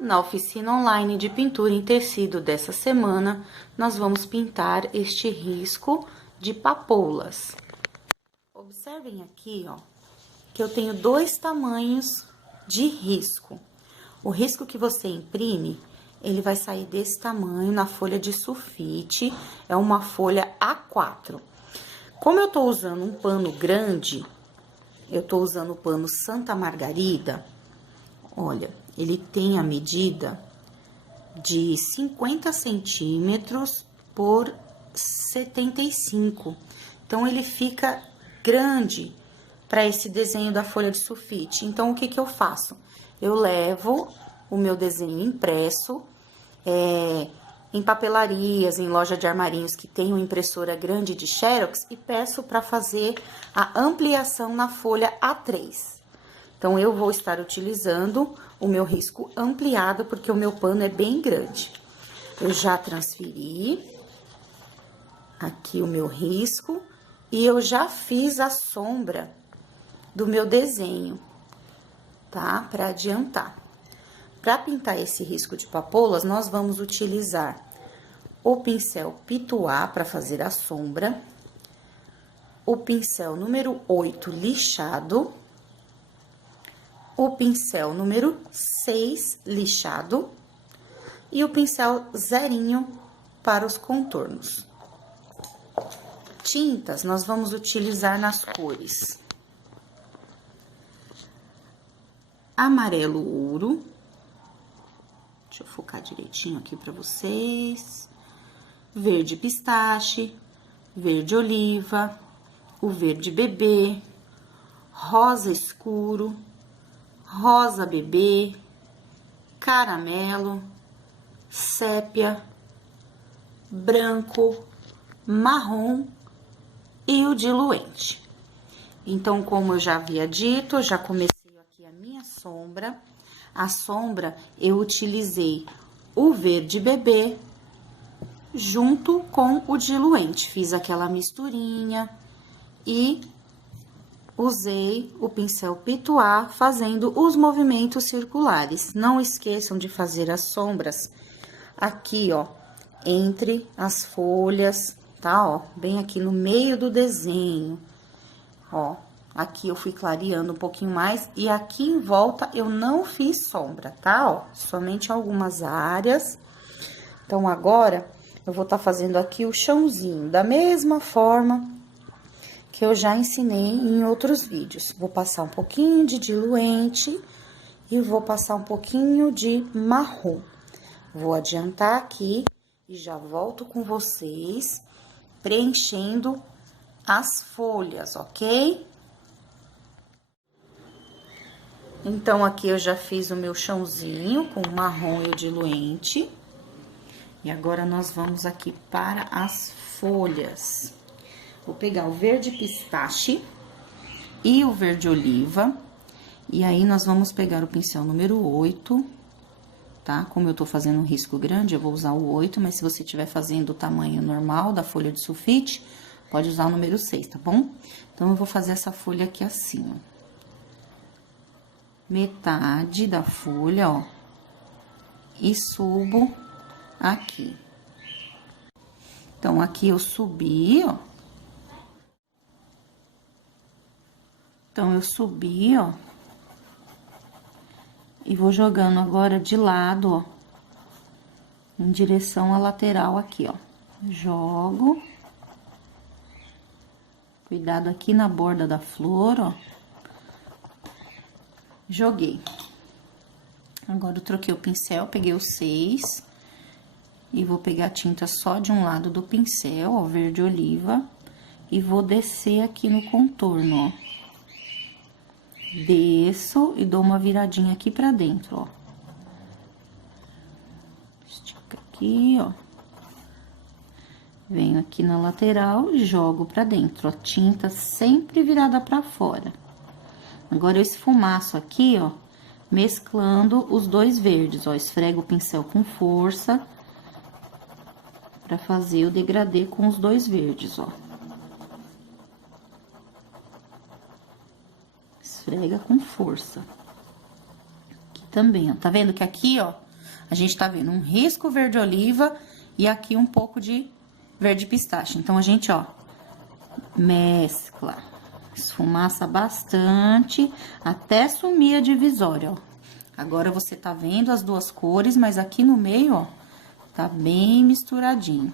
Na oficina online de pintura em tecido dessa semana, nós vamos pintar este risco de papoulas. Observem aqui, ó, que eu tenho dois tamanhos de risco. O risco que você imprime, ele vai sair desse tamanho na folha de sulfite, é uma folha A4. Como eu tô usando um pano grande, eu tô usando o pano Santa Margarida, olha, ele tem a medida de 50 centímetros por 75. Então, ele fica grande para esse desenho da folha de sulfite. Então, o que que eu faço? Eu levo o meu desenho impresso em papelarias, em loja de armarinhos que tem uma impressora grande de Xerox e peço para fazer a ampliação na folha A3. Então, eu vou estar utilizando o meu risco ampliado, porque o meu pano é bem grande. Eu já transferi aqui o meu risco e eu já fiz a sombra do meu desenho, tá? Para adiantar. Para pintar esse risco de papoulas, nós vamos utilizar o pincel Pituá para fazer a sombra, o pincel número 8 lixado, o pincel número 6 lixado e o pincel zerinho para os contornos. Tintas, nós vamos utilizar nas cores amarelo ouro. Deixa eu focar direitinho aqui para vocês. Verde pistache, verde oliva, o verde bebê, rosa escuro, rosa bebê, caramelo, sépia, branco, marrom e o diluente. Então, como eu já havia dito, eu já comecei aqui a minha sombra. A sombra, eu utilizei o verde bebê junto com o diluente. Fiz aquela misturinha e usei o pincel Pituá fazendo os movimentos circulares. Não esqueçam de fazer as sombras aqui, ó, entre as folhas, tá? Ó, bem aqui no meio do desenho, ó. Aqui eu fui clareando um pouquinho mais e aqui em volta eu não fiz sombra, tá? Ó, somente algumas áreas. Então, agora, eu vou estar fazendo aqui o chãozinho, da mesma forma que eu já ensinei em outros vídeos. Vou passar um pouquinho de diluente e vou passar um pouquinho de marrom. Vou adiantar aqui e já volto com vocês preenchendo as folhas, ok? Então, aqui eu já fiz o meu chãozinho com o marrom e o diluente. E agora, nós vamos aqui para as folhas. Vou pegar o verde pistache e o verde oliva. E aí, nós vamos pegar o pincel número 8, tá? Como eu tô fazendo um risco grande, eu vou usar o 8, mas se você estiver fazendo o tamanho normal da folha de sulfite, pode usar o número 6, tá bom? Então, eu vou fazer essa folha aqui assim, ó. Metade da folha, ó. E subo aqui. Então, aqui eu subi, ó. Então, eu subi, ó. E vou jogando agora de lado, ó. Em direção à lateral aqui, ó. Jogo. Cuidado aqui na borda da flor, ó. Joguei. Agora, eu troquei o pincel, peguei o 6. E vou pegar a tinta só de um lado do pincel, ó, verde oliva. E vou descer aqui no contorno, ó. Desço e dou uma viradinha aqui pra dentro, ó. Estica aqui, ó. Venho aqui na lateral e jogo pra dentro, ó. Tinta sempre virada pra fora. Agora, eu esfumaço aqui, ó, mesclando os dois verdes, ó. Esfrego o pincel com força pra fazer o degradê com os dois verdes, ó. Esfrega com força. Aqui também, ó. Tá vendo que aqui, ó, a gente tá vendo um risco verde oliva e aqui um pouco de verde pistache. Então, a gente, ó, mescla, esfumaça bastante, até sumir a divisória, ó. Agora, você tá vendo as duas cores, mas aqui no meio, ó, tá bem misturadinho.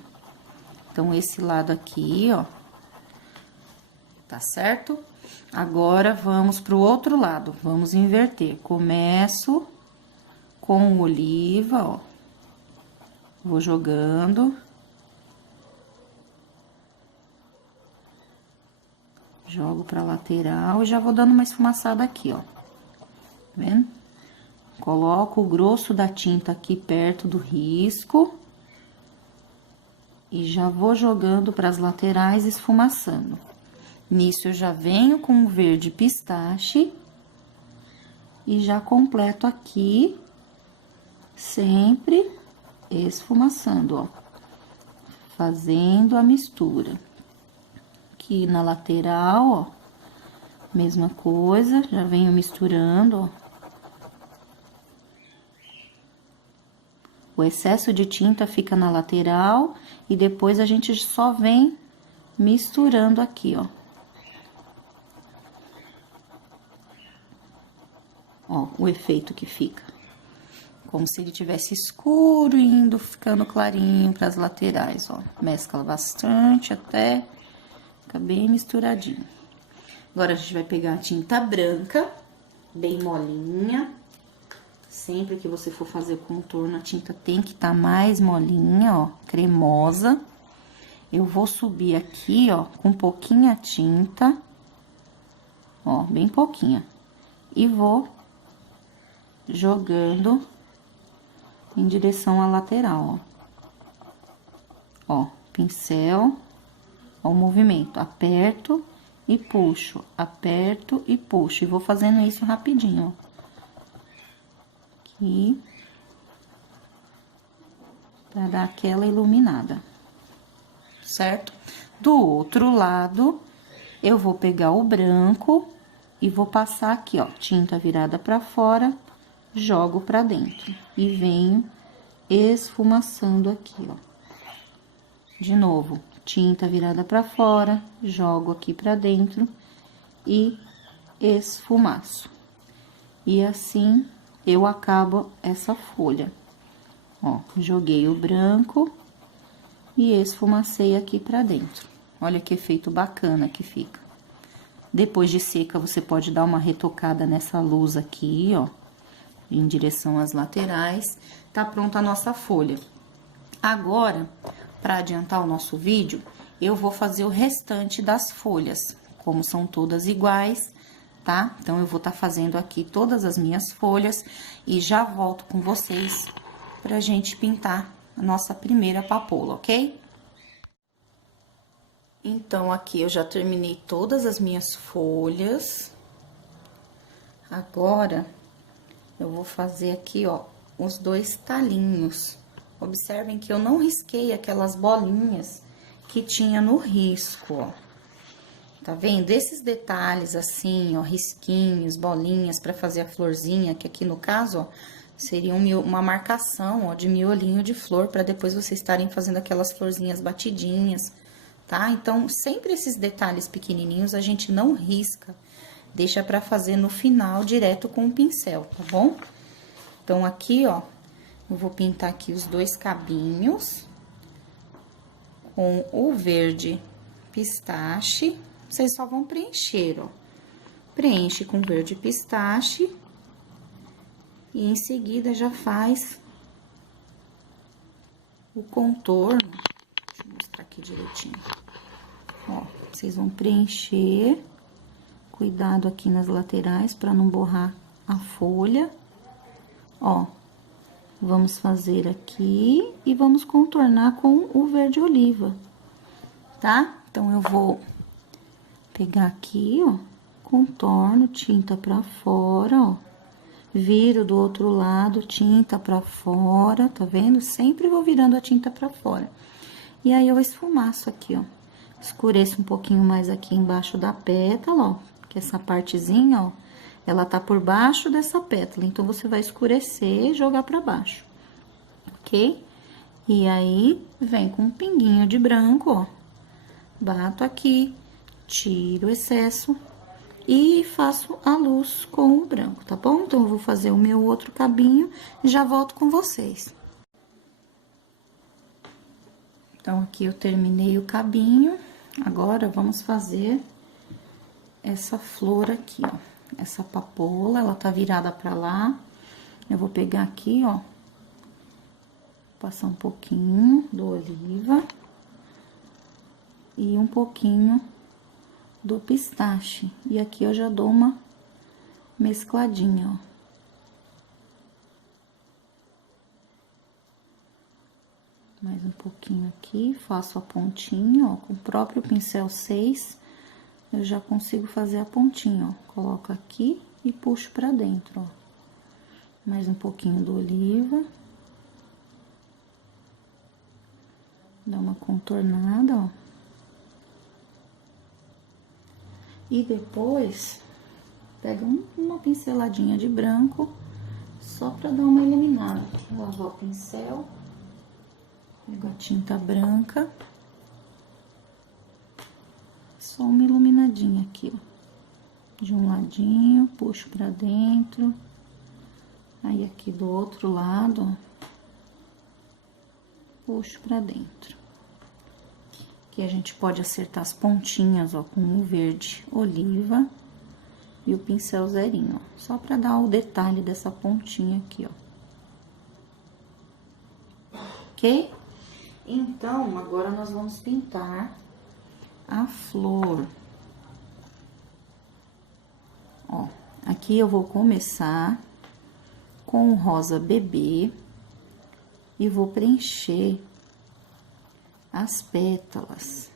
Então, esse lado aqui, ó, tá certo? Agora, vamos pro outro lado, vamos inverter. Começo com o oliva, ó. Vou jogando. Jogo pra lateral e já vou dando uma esfumaçada aqui, ó. Tá vendo? Coloco o grosso da tinta aqui perto do risco. E já vou jogando pras laterais, esfumaçando. Nisso, eu já venho com o verde pistache. E já completo aqui, sempre esfumaçando, ó. Fazendo a mistura. Aqui na lateral, ó, mesma coisa, já venho misturando, ó. O excesso de tinta fica na lateral e depois a gente só vem misturando aqui, ó. Ó, o efeito que fica. Como se ele tivesse escuro indo, ficando clarinho para as laterais, ó. Mescla bastante até ficar bem misturadinho. Agora, a gente vai pegar a tinta branca, bem molinha. Sempre que você for fazer o contorno, a tinta tem que estar mais molinha, ó, cremosa. Eu vou subir aqui, ó, com pouquinha tinta, ó, bem pouquinha. E vou jogando em direção à lateral, ó. Ó, pincel, ó, o movimento, aperto e puxo, aperto e puxo. E vou fazendo isso rapidinho, ó. Aqui, pra dar aquela iluminada, certo? Do outro lado, eu vou pegar o branco e vou passar aqui, ó, tinta virada pra fora, jogo pra dentro e venho esfumaçando aqui, ó. De novo, tinta virada pra fora, jogo aqui pra dentro e esfumaço. E assim eu acabo essa folha. Ó, joguei o branco e esfumacei aqui pra dentro. Olha que efeito bacana que fica. Depois de seca, você pode dar uma retocada nessa luz aqui, ó, em direção às laterais. Tá pronta a nossa folha. Agora, para adiantar o nosso vídeo, eu vou fazer o restante das folhas. Como são todas iguais, tá? Então, eu vou estar fazendo aqui todas as minhas folhas e já volto com vocês pra gente pintar a nossa primeira papoula, ok? Então, aqui eu já terminei todas as minhas folhas. Agora, eu vou fazer aqui, ó, os dois talinhos. Observem que eu não risquei aquelas bolinhas que tinha no risco, ó. Tá vendo? Esses detalhes assim, ó, risquinhos, bolinhas pra fazer a florzinha, que aqui no caso, ó, seria uma marcação, ó, de miolinho de flor, pra depois vocês estarem fazendo aquelas florzinhas batidinhas, tá? Então, sempre esses detalhes pequenininhos a gente não risca, deixa pra fazer no final, direto com o pincel, tá bom? Então, aqui, ó, eu vou pintar aqui os dois cabinhos com o verde pistache. Vocês só vão preencher, ó. Preenche com verde pistache. E em seguida já faz o contorno. Deixa eu mostrar aqui direitinho. Ó, vocês vão preencher. Cuidado aqui nas laterais pra não borrar a folha. Ó, vamos fazer aqui e vamos contornar com o verde oliva, tá? Então, eu vou pegar aqui, ó, contorno, tinta pra fora, ó. Viro do outro lado, tinta pra fora, tá vendo? Sempre vou virando a tinta pra fora. E aí, eu esfumaço aqui, ó. Escureço um pouquinho mais aqui embaixo da pétala, ó. Que essa partezinha, ó, ela tá por baixo dessa pétala. Então, você vai escurecer e jogar pra baixo, ok? E aí, vem com um pinguinho de branco, ó. Bato aqui, tiro o excesso e faço a luz com o branco, tá bom? Então, eu vou fazer o meu outro cabinho e já volto com vocês. Então, aqui eu terminei o cabinho, agora vamos fazer essa flor aqui, ó. Essa papoula, ela tá virada pra lá. Eu vou pegar aqui, ó, passar um pouquinho do oliva e um pouquinho do pistache. E aqui eu já dou uma mescladinha, ó. Mais um pouquinho aqui, faço a pontinha, ó, com o próprio pincel 6, eu já consigo fazer a pontinha, ó. Coloco aqui e puxo pra dentro, ó. Mais um pouquinho do oliva. Dá uma contornada, ó. E depois, pega uma pinceladinha de branco, só pra dar uma iluminada. Lavar o pincel. Pego a tinta branca. Só uma iluminadinha aqui, ó. De um ladinho, puxo pra dentro. Aí, aqui do outro lado, ó. Puxo pra dentro. Aqui a gente pode acertar as pontinhas, ó, com o verde oliva e o pincel zerinho, ó. Só pra dar o detalhe dessa pontinha aqui, ó. Ok? Então, agora nós vamos pintar a flor. Ó, aqui eu vou começar com o rosa bebê e vou preencher as pétalas.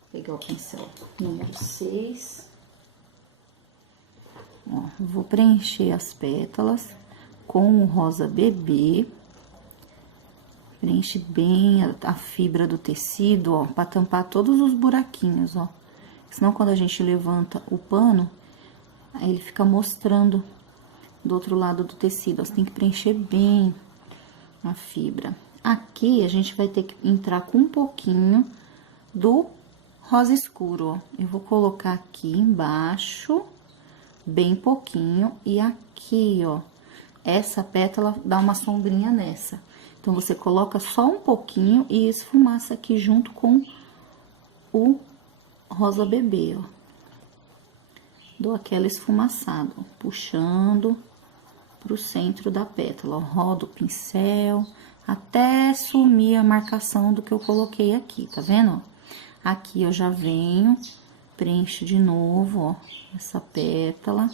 Vou pegar o pincel número 6. Ó, vou preencher as pétalas com o rosa bebê. Preenche bem a fibra do tecido, ó, pra tampar todos os buraquinhos, ó. Senão, quando a gente levanta o pano, aí ele fica mostrando do outro lado do tecido, ó. Você tem que preencher bem a fibra. Aqui, a gente vai ter que entrar com um pouquinho do rosa escuro, ó. Eu vou colocar aqui embaixo, bem pouquinho, e aqui, ó, essa pétala dá uma sombrinha nessa. Então, você coloca só um pouquinho e esfumaça aqui junto com o rosa bebê, ó. Dou aquela esfumaçada, ó, puxando pro centro da pétala, ó. Rodo o pincel até sumir a marcação do que eu coloquei aqui, tá vendo? Aqui eu já venho, preencho de novo, ó, essa pétala.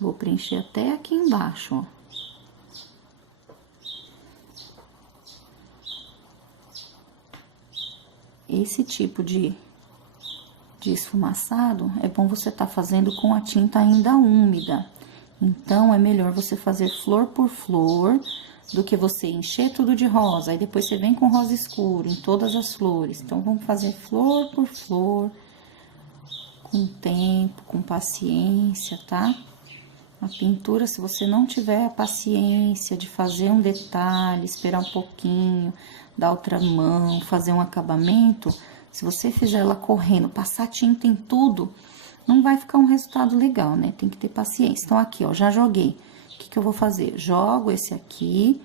Vou preencher até aqui embaixo, ó. Esse tipo de esfumaçado é bom você tá fazendo com a tinta ainda úmida. Então, é melhor você fazer flor por flor do que você encher tudo de rosa. Aí, depois você vem com rosa escuro em todas as flores. Então, vamos fazer flor por flor, com tempo, com paciência, tá? A pintura, se você não tiver a paciência de fazer um detalhe, esperar um pouquinho, dar outra mão, fazer um acabamento, se você fizer ela correndo, passar tinta em tudo, não vai ficar um resultado legal, né? Tem que ter paciência. Então, aqui, ó, já joguei. O que que eu vou fazer? Jogo esse aqui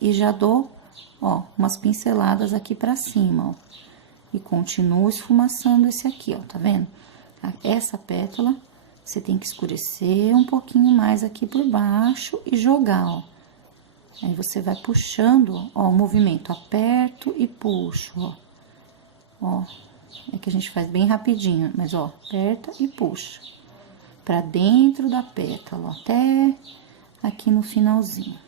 e já dou, ó, umas pinceladas aqui pra cima, ó. E continuo esfumaçando esse aqui, ó, tá vendo? Essa pétala, você tem que escurecer um pouquinho mais aqui por baixo e jogar, ó. Aí, você vai puxando, ó, o movimento, aperto e puxo, ó. Ó, é que a gente faz bem rapidinho, mas, ó, aperta e puxa. Pra dentro da pétala, ó, até aqui no finalzinho.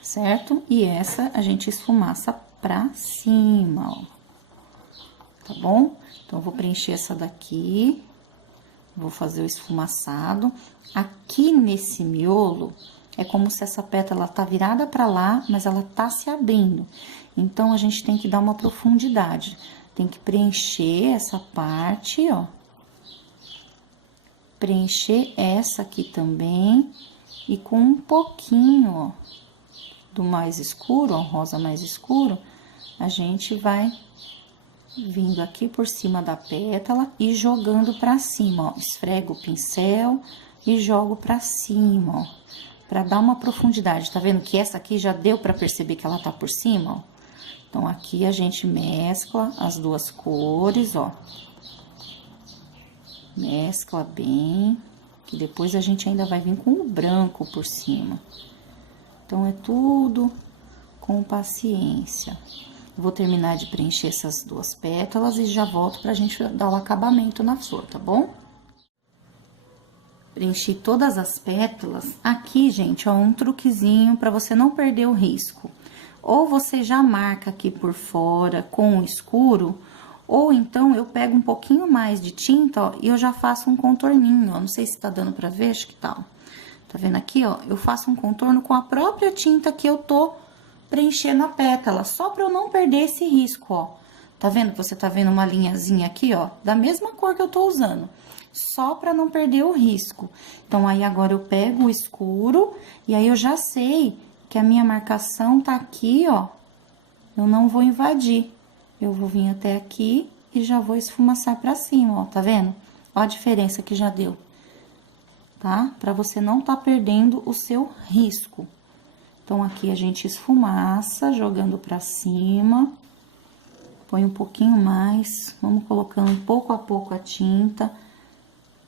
Certo? E essa a gente esfumaça pra cima, ó. Tá bom? Então, eu vou preencher essa daqui. Vou fazer o esfumaçado. Aqui nesse miolo, é como se essa pétala tá virada pra lá, mas ela tá se abrindo. Então, a gente tem que dar uma profundidade. Tem que preencher essa parte, ó. Preencher essa aqui também. E com um pouquinho, ó, do mais escuro, ó, rosa mais escuro, a gente vai vindo aqui por cima da pétala e jogando pra cima, ó. Esfrego o pincel e jogo pra cima, ó, pra dar uma profundidade. Tá vendo que essa aqui já deu pra perceber que ela tá por cima, ó? Então, aqui a gente mescla as duas cores, ó. Mescla bem, que depois a gente ainda vai vir com o branco por cima. Então, é tudo com paciência. Vou terminar de preencher essas duas pétalas e já volto pra gente dar o acabamento na flor, tá bom? Preenchi todas as pétalas. Aqui, gente, ó, um truquezinho pra você não perder o risco. Ou você já marca aqui por fora com o escuro, ou então eu pego um pouquinho mais de tinta, ó, e eu já faço um contorninho, ó. Não sei se tá dando pra ver, acho que tá, ó. Tá vendo aqui, ó? Eu faço um contorno com a própria tinta que eu tô preenchendo a pétala, só pra eu não perder esse risco, ó. Tá vendo que você tá vendo uma linhazinha aqui, ó, da mesma cor que eu tô usando, só pra não perder o risco. Então, aí agora eu pego o escuro e aí eu já sei que a minha marcação tá aqui, ó. Eu não vou invadir. Eu vou vir até aqui e já vou esfumaçar pra cima, ó, tá vendo? Ó a diferença que já deu, tá? Pra você não tá perdendo o seu risco. Então, aqui a gente esfumaça, jogando pra cima. Põe um pouquinho mais, vamos colocando pouco a pouco a tinta,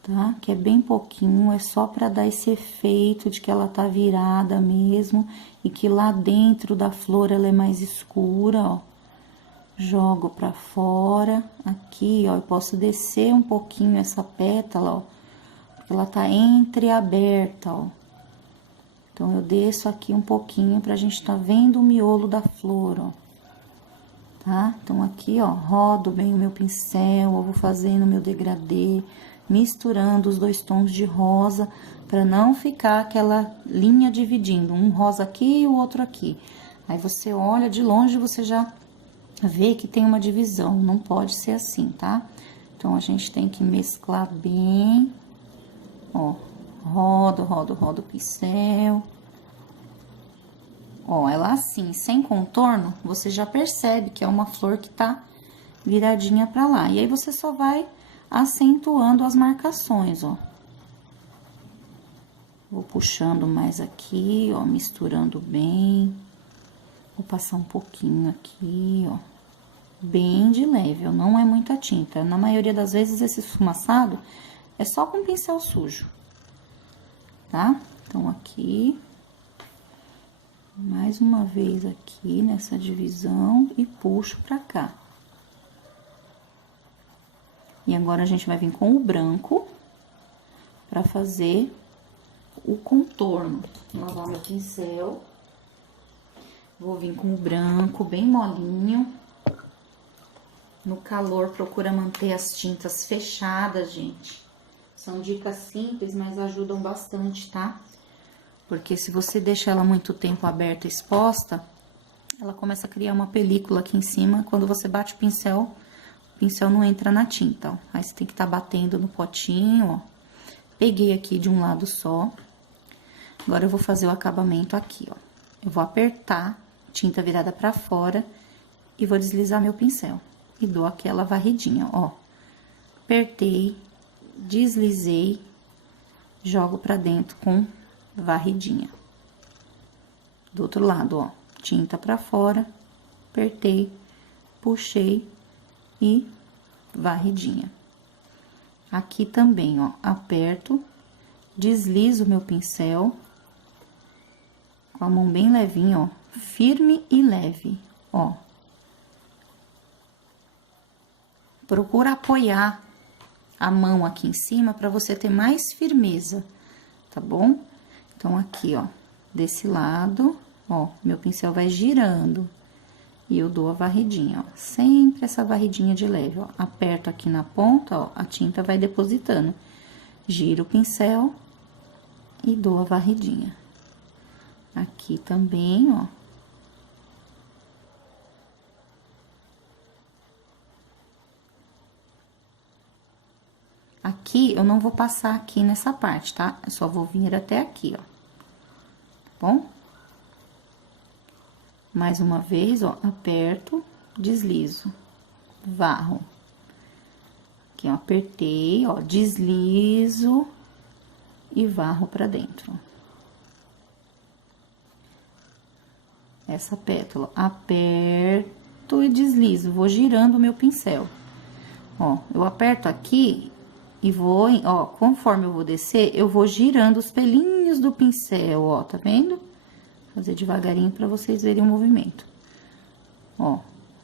tá? Que é bem pouquinho, é só pra dar esse efeito de que ela tá virada mesmo e que lá dentro da flor ela é mais escura, ó. Jogo pra fora, aqui, ó, eu posso descer um pouquinho essa pétala, ó, porque ela tá entreaberta, ó. Então, eu desço aqui um pouquinho pra gente tá vendo o miolo da flor, ó. Tá? Então, aqui, ó, rodo bem o meu pincel, eu vou fazendo o meu degradê, misturando os dois tons de rosa, pra não ficar aquela linha dividindo, um rosa aqui e o outro aqui. Aí, você olha de longe, você já vê que tem uma divisão, não pode ser assim, tá? Então, a gente tem que mesclar bem, ó, rodo o pincel. Ó, ela assim, sem contorno, você já percebe que é uma flor que tá viradinha pra lá. E aí, você só vai acentuando as marcações, ó. Vou puxando mais aqui, ó, misturando bem. Vou passar um pouquinho aqui, ó. Bem de leve, ó, não é muita tinta. Na maioria das vezes, esse esfumaçado é só com pincel sujo, tá? Então, aqui... Mais uma vez aqui nessa divisão e puxo pra cá. E agora, a gente vai vir com o branco pra fazer o contorno. Vou lavar meu pincel. Vou vir com o branco bem molinho. No calor, procura manter as tintas fechadas, gente. São dicas simples, mas ajudam bastante, tá? Porque se você deixa ela muito tempo aberta, exposta, ela começa a criar uma película aqui em cima. Quando você bate o pincel não entra na tinta, ó. Aí, você tem que estar batendo no potinho, ó. Peguei aqui de um lado só. Agora, eu vou fazer o acabamento aqui, ó. Eu vou apertar, tinta virada pra fora, e vou deslizar meu pincel. E dou aquela varridinha, ó. Apertei, deslizei, jogo pra dentro com... varridinha. Do outro lado, ó, tinta pra fora, apertei, puxei e varridinha. Aqui também, ó, aperto, deslizo meu pincel, com a mão bem levinha, ó, firme e leve, ó. Procura apoiar a mão aqui em cima pra você ter mais firmeza, tá bom? Então, aqui, ó, desse lado, ó, meu pincel vai girando e eu dou a varridinha, ó. Sempre essa varridinha de leve, ó. Aperto aqui na ponta, ó, a tinta vai depositando. Giro o pincel e dou a varridinha. Aqui também, ó. Aqui, eu não vou passar aqui nessa parte, tá? Eu só vou vir até aqui, ó. bom? Mais uma vez, ó, aperto, deslizo, varro. Aqui, ó, apertei, ó, deslizo e varro pra dentro. Essa pétala, aperto e deslizo, vou girando o meu pincel. Ó, eu aperto aqui e vou, ó, conforme eu vou descer, eu vou girando os pelinhos do pincel, ó, tá vendo? Vou fazer devagarinho pra vocês verem o movimento. Ó,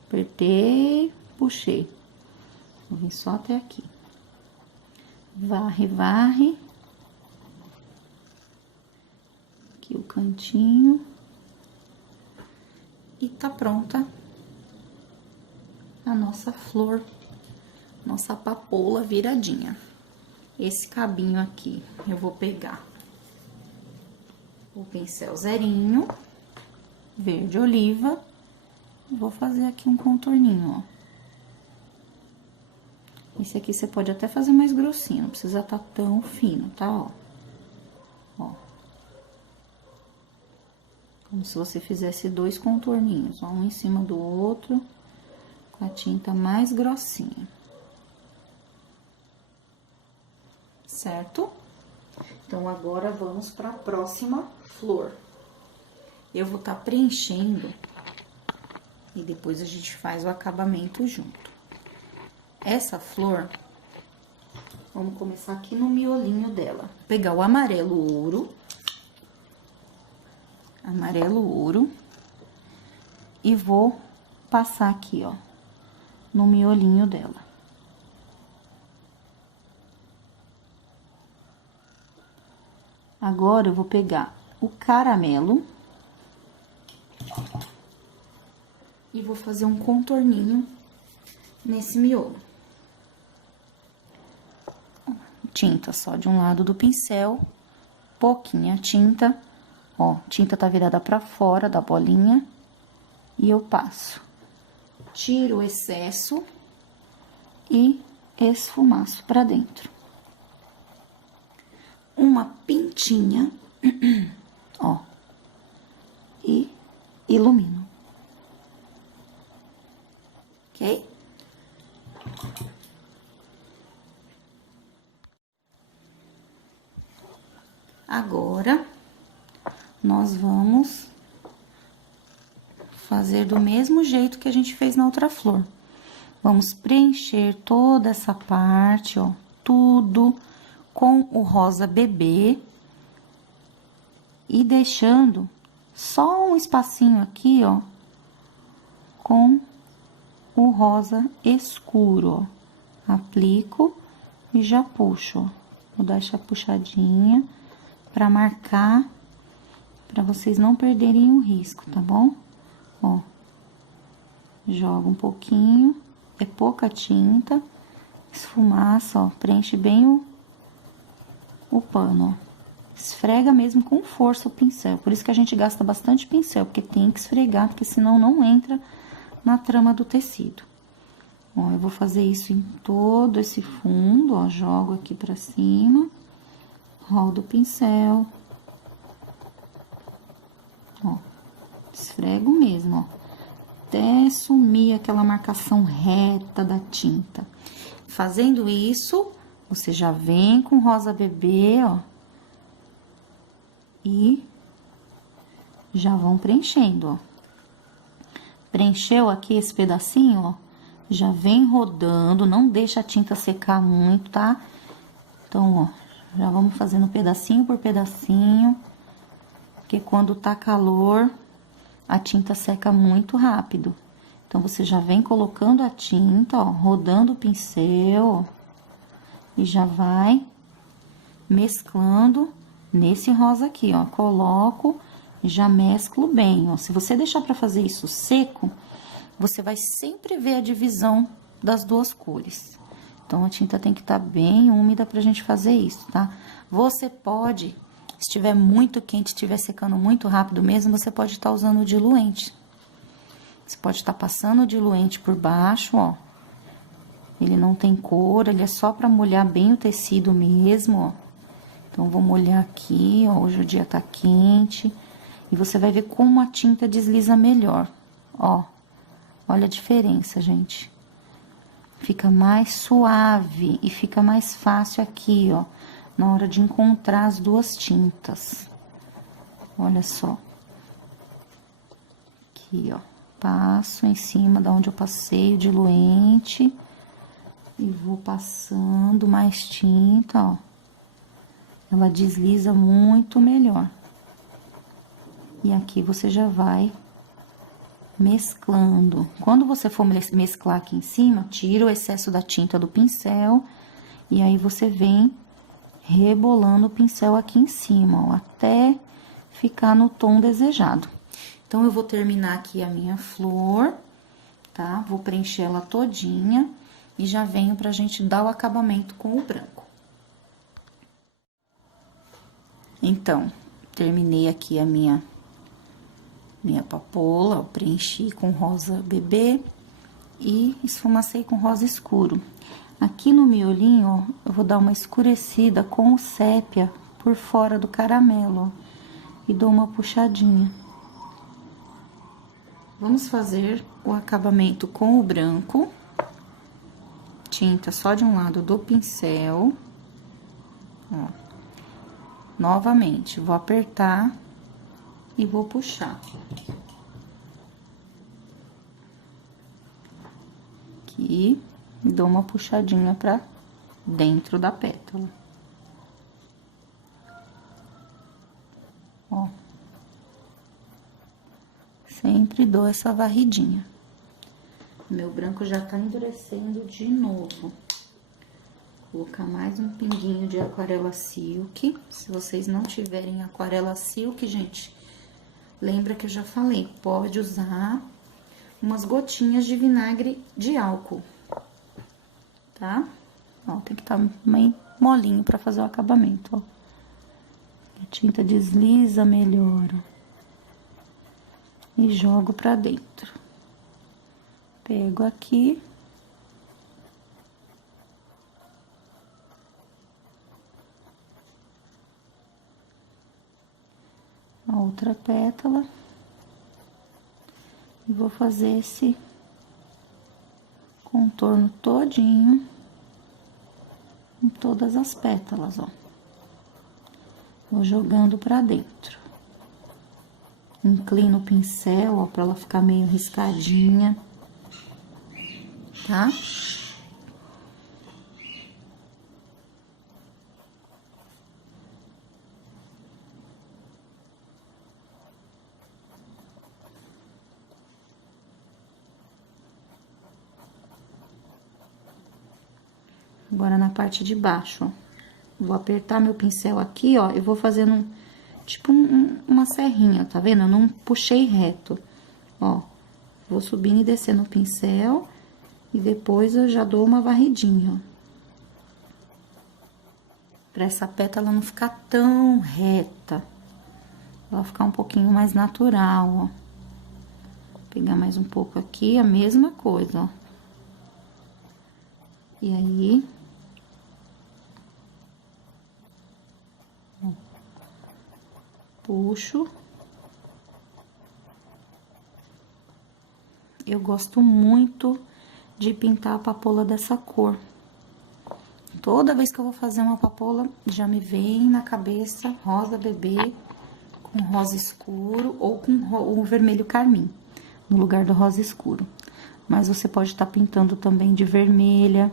apertei, puxei. Vou vir só até aqui. Varre, varre. Aqui o cantinho. E tá pronta a nossa flor, nossa papoula viradinha. Esse cabinho aqui, eu vou pegar o pincel zerinho, verde oliva, e vou fazer aqui um contorninho, ó. Esse aqui você pode até fazer mais grossinho, não precisa tá tão fino, tá, ó. Ó. Como se você fizesse dois contorninhos, ó, um em cima do outro, com a tinta mais grossinha. Certo? Então, agora vamos para a próxima flor. Eu vou tá preenchendo e depois a gente faz o acabamento junto. Essa flor, vamos começar aqui no miolinho dela. Vou pegar o amarelo ouro, e vou passar aqui, ó, no miolinho dela. Agora, eu vou pegar o caramelo e vou fazer um contorninho nesse miolo. Tinta só de um lado do pincel, pouquinha tinta, ó, tinta tá virada pra fora da bolinha, e eu passo. Tiro o excesso e esfumaço pra dentro. Uma pintinha, ó, e ilumino. Ok? Agora, nós vamos fazer do mesmo jeito que a gente fez na outra flor. Vamos preencher toda essa parte, ó, tudo com o rosa bebê e deixando só um espacinho aqui, ó, com o rosa escuro, ó. Aplico e já puxo, ó. Vou dar essa puxadinha pra marcar, pra vocês não perderem o risco, tá bom? Ó, joga um pouquinho, é pouca tinta, esfumaça, ó, preenche bem o pano, ó. Esfrega mesmo com força o pincel, por isso que a gente gasta bastante pincel, porque tem que esfregar, porque senão não entra na trama do tecido. Ó, eu vou fazer isso em todo esse fundo, ó, jogo aqui pra cima, rodo o pincel, ó, esfrego mesmo, ó, até sumir aquela marcação reta da tinta. Fazendo isso, você já vem com rosa bebê, ó, e já vão preenchendo, ó. Preencheu aqui esse pedacinho, ó, já vem rodando, não deixa a tinta secar muito, tá? Então, ó, já vamos fazendo pedacinho por pedacinho, porque quando tá calor, a tinta seca muito rápido. Então, você já vem colocando a tinta, ó, rodando o pincel, ó, e já vai mesclando nesse rosa aqui, ó. Coloco e já mesclo bem, ó. Se você deixar pra fazer isso seco, você vai sempre ver a divisão das duas cores. Então, a tinta tem que estar bem úmida pra gente fazer isso, tá? Você pode, se estiver muito quente, estiver secando muito rápido mesmo, você pode estar usando o diluente. Você pode estar passando o diluente por baixo, ó. Ele não tem cor, ele é só pra molhar bem o tecido mesmo, ó. Então, vou molhar aqui, ó, hoje o dia tá quente. E você vai ver como a tinta desliza melhor, ó. Olha a diferença, gente. Fica mais suave e fica mais fácil aqui, ó, na hora de encontrar as duas tintas. Olha só. Aqui, ó. Passo em cima da onde eu passei o diluente. E vou passando mais tinta, ó. Ela desliza muito melhor. E aqui você já vai mesclando. Quando você for mesclar aqui em cima, tira o excesso da tinta do pincel. E aí, você vem rebolando o pincel aqui em cima, ó, até ficar no tom desejado. Então, eu vou terminar aqui a minha flor, tá? Vou preencher ela todinha e já venho pra gente dar o acabamento com o branco. Então, terminei aqui a minha papoula, ó, preenchi com rosa bebê e esfumacei com rosa escuro. Aqui no miolinho, ó, eu vou dar uma escurecida com o sépia por fora do caramelo, ó, e dou uma puxadinha. Vamos fazer o acabamento com o branco, tinta só de um lado do pincel, ó. Novamente, vou apertar e vou puxar. Aqui, dou uma puxadinha pra dentro da pétala. Ó. Sempre dou essa varridinha. Meu branco já tá endurecendo de novo. Vou colocar mais um pinguinho de aquarela silk. Se vocês não tiverem aquarela silk, gente, lembra que eu já falei, pode usar umas gotinhas de vinagre de álcool, tá? Ó, tem que estar bem molinho pra fazer o acabamento, ó. A tinta desliza melhor, ó. E jogo pra dentro. Pego aqui. A outra pétala. E vou fazer esse contorno todinho em todas as pétalas, ó. Vou jogando pra dentro. Inclino o pincel, ó, pra ela ficar meio riscadinha, tá? Agora, na parte de baixo, ó, vou apertar meu pincel aqui, ó, e vou fazendo tipo uma serrinha, tá vendo? Eu não puxei reto, ó. Vou subindo e descendo o pincel e depois eu já dou uma varridinha, ó. Pra essa pétala não ficar tão reta, ela ficar um pouquinho mais natural, ó. Vou pegar mais um pouco aqui, a mesma coisa, ó. E aí... puxo. Eu gosto muito de pintar a papoula dessa cor. Toda vez que eu vou fazer uma papoula, já me vem na cabeça rosa bebê com rosa escuro ou com o vermelho carmim, no lugar do rosa escuro. Mas você pode estar pintando também de vermelha.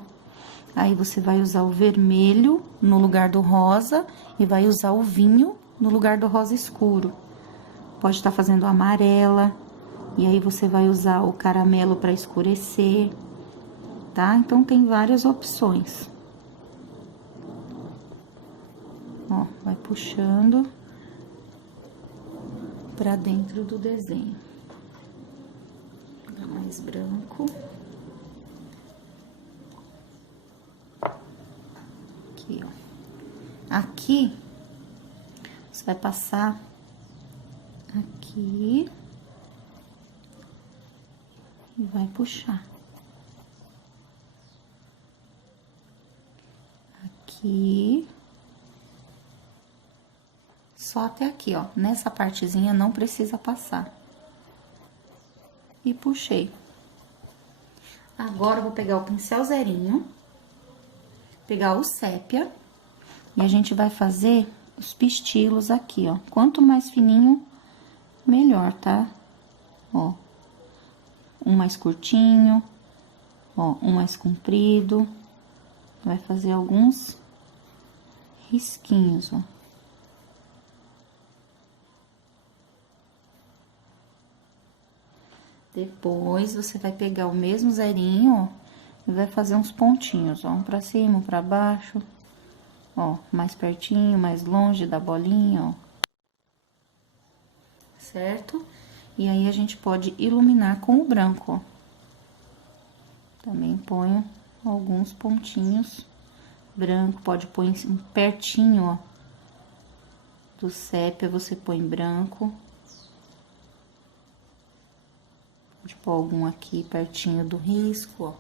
Aí, você vai usar o vermelho no lugar do rosa e vai usar o vinho no lugar do rosa escuro. Pode estar fazendo amarela, e aí você vai usar o caramelo para escurecer, tá? Então, tem várias opções. Ó, vai puxando pra dentro do desenho. Vou pegar mais branco. Aqui, ó. Aqui... você vai passar aqui e vai puxar. Aqui Só até aqui, ó. Nessa partezinha não precisa passar. E puxei. Agora, eu vou pegar o pincel zerinho, pegar o sépia, e a gente vai fazer os pistilos aqui, ó. Quanto mais fininho, melhor, tá? Ó. Um mais curtinho, ó, um mais comprido. Vai fazer alguns risquinhos, ó. Depois, você vai pegar o mesmo zerinho, ó, e vai fazer uns pontinhos, ó, um pra cima, um pra baixo, ó, mais pertinho, mais longe da bolinha, ó. Certo? E aí, a gente pode iluminar com o branco, ó. Também ponho alguns pontinhos branco, pode pôr pertinho, ó, do sépia, você põe branco. Pode pôr algum aqui pertinho do risco, ó,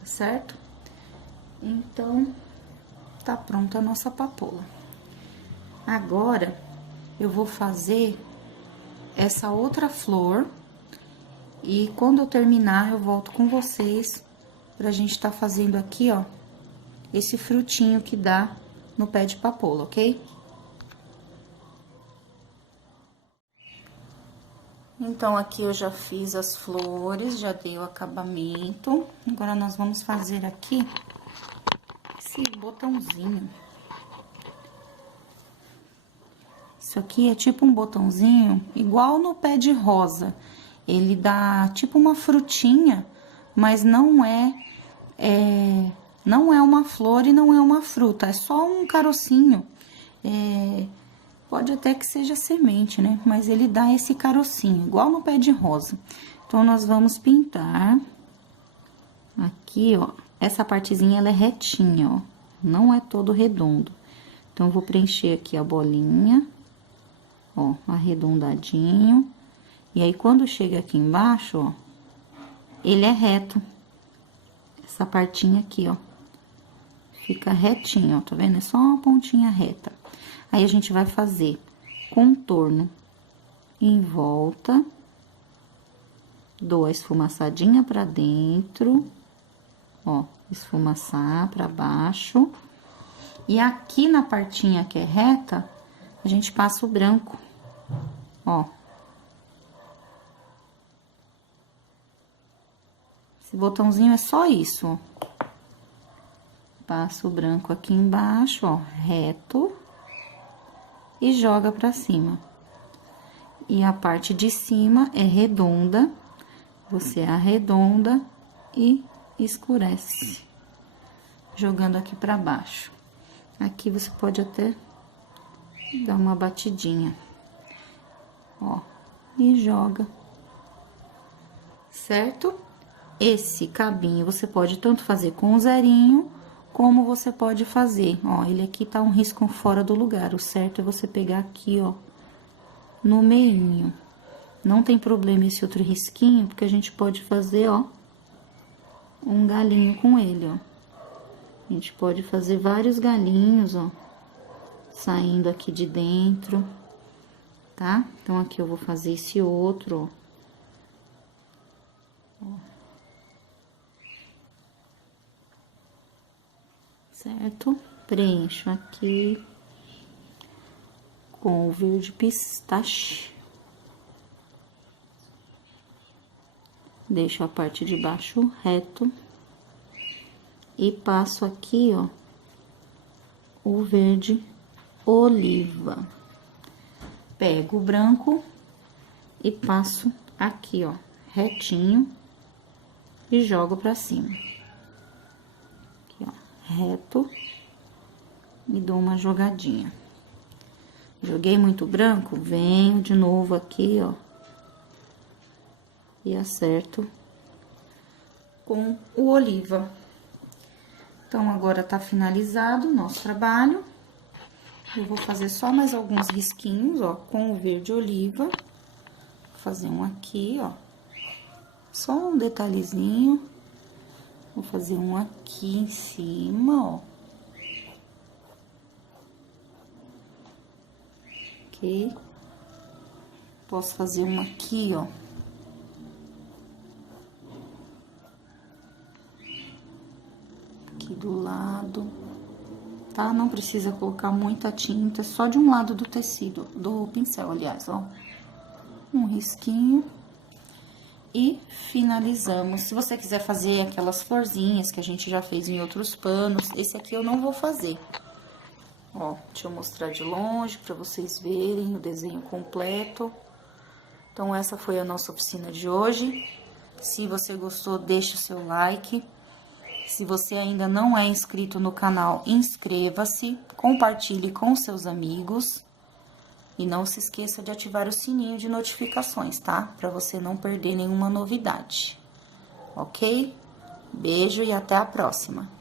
tá certo? Então, tá pronta a nossa papoula. Agora, eu vou fazer essa outra flor, e quando eu terminar, eu volto com vocês pra gente tá fazendo aqui, ó, esse frutinho que dá no pé de papoula, ok? Então, aqui eu já fiz as flores, já dei o acabamento. Agora, nós vamos fazer aqui esse botãozinho. Isso aqui é tipo um botãozinho, igual no pé de rosa. Ele dá tipo uma frutinha, mas não é uma flor e não é uma fruta. É só um carocinho. Pode até que seja semente, né? Mas ele dá esse carocinho, igual no pé de rosa. Então, nós vamos pintar aqui, ó. Essa partezinha, ela é retinha, ó. Não é todo redondo. Então, eu vou preencher aqui a bolinha, ó, arredondadinho. E aí, quando chega aqui embaixo, ó, ele é reto. Essa partinha aqui, ó, fica retinho, ó, tá vendo? É só uma pontinha reta. Aí, a gente vai fazer contorno em volta, dou a esfumaçadinha pra dentro, ó, esfumaçar pra baixo. E aqui na partinha que é reta, a gente passa o branco, ó. Esse botãozinho é só isso, ó. Passa o branco aqui embaixo, ó, reto. E joga pra cima. E a parte de cima é redonda, você arredonda e escurece, jogando aqui pra baixo. Aqui você pode até dar uma batidinha, ó, e joga, certo? Esse cabinho você pode tanto fazer com o zerinho, como você pode fazer, ó, ele aqui tá um risco fora do lugar, o certo é você pegar aqui, ó, no meinho. Não tem problema esse outro risquinho, porque a gente pode fazer, ó, um galinho com ele, ó. A gente pode fazer vários galinhos, ó, saindo aqui de dentro, tá? Então, aqui eu vou fazer esse outro, ó. Certo? Preencho aqui com o verde pistache. Deixo a parte de baixo reto. E passo aqui, ó, o verde oliva. Pego o branco e passo aqui, ó, retinho e jogo pra cima. Aqui, ó, reto e dou uma jogadinha. Joguei muito branco, venho de novo aqui, ó, e acerto com o oliva. Então, agora tá finalizado o nosso trabalho. Eu vou fazer só mais alguns risquinhos, ó, com o verde oliva. Vou fazer um aqui, ó, só um detalhezinho. Vou fazer um aqui em cima, ó. ok? Posso fazer uma aqui, ó. Aqui do lado, tá? Não precisa colocar muita tinta, só de um lado do tecido, do pincel, aliás, ó. Um risquinho. E finalizamos. Se você quiser fazer aquelas florzinhas que a gente já fez em outros panos, esse aqui eu não vou fazer. Ó, deixa eu mostrar de longe pra vocês verem o desenho completo. Então, essa foi a nossa oficina de hoje. Se você gostou, deixa o seu like. Se você ainda não é inscrito no canal, inscreva-se, compartilhe com seus amigos. E não se esqueça de ativar o sininho de notificações, tá? Pra você não perder nenhuma novidade. Ok? Beijo e até a próxima!